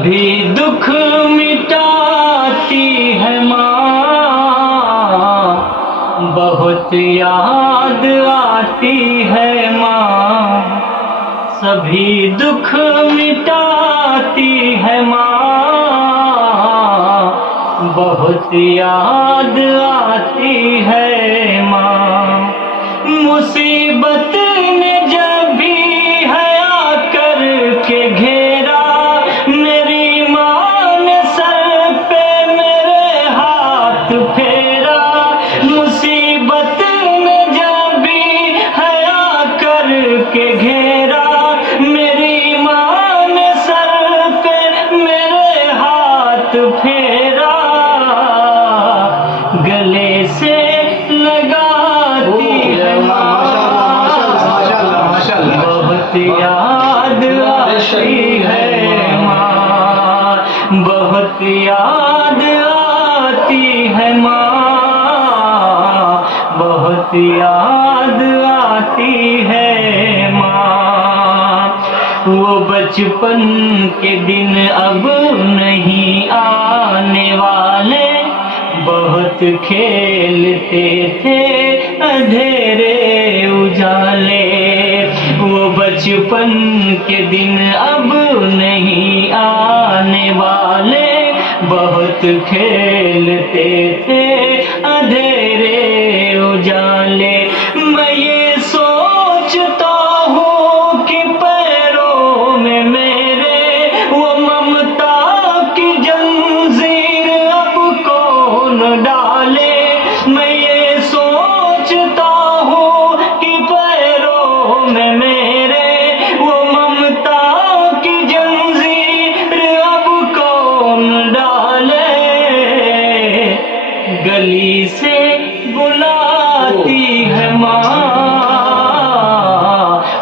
سبھی دکھ مٹاتی ہے ماں، بہت یاد آتی ہے ماں، سبھی دکھ مٹاتی ہے ماں، بہت یاد آتی ہے ماں۔ مصیبت نے جب بھی ہے آ کر کے گھیرا، میری ماں نے سر پہ میرے ہاتھ پھیرا، مصیبت نے جب بھی ہے آ کر کے گھیرا، میری ماں نے سر پہ میرے ہاتھ پھیرا، گلے سے لگاتی ہے ماں، بہت یاد آتی ہے ماں، بہت یاد آتی ہے ماں، بہت یاد آتی ہے ماں۔ وہ بچپن کے دن اب نہیں آنے والے، بہت کھیلتے تھے اندھیرے اجالے، وہ بچپن کے دن اب نہیں آنے والے، بہت کھیلتے تھے اندھیرے اجالے۔ میں یہ سوچتا ہوں کہ پیروں میں میرے وہ ممتا کی جنزیر اب کون ڈالے، میں یہ سوچتا ہوں کہ پیروں میں میرے وہ ممتا کی جنزیر اب کون ڈالے، گلی سے بلاتی ہے ماں،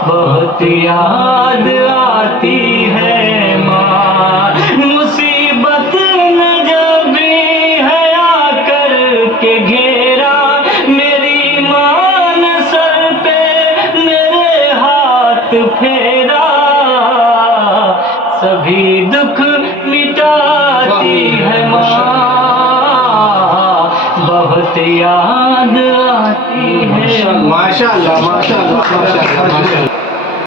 بہت یاد آتی ہے ماں، مصیبت نے جب بھی ہے آ کر کے گھیرا، میری ماں نے سر پہ میرے ہاتھ پھیرا، سبھی دکھ مٹاتی ہے ماں، بہت یاد آتی ہے۔ ماشاءاللہ ماشاءاللہ ماشاءاللہ۔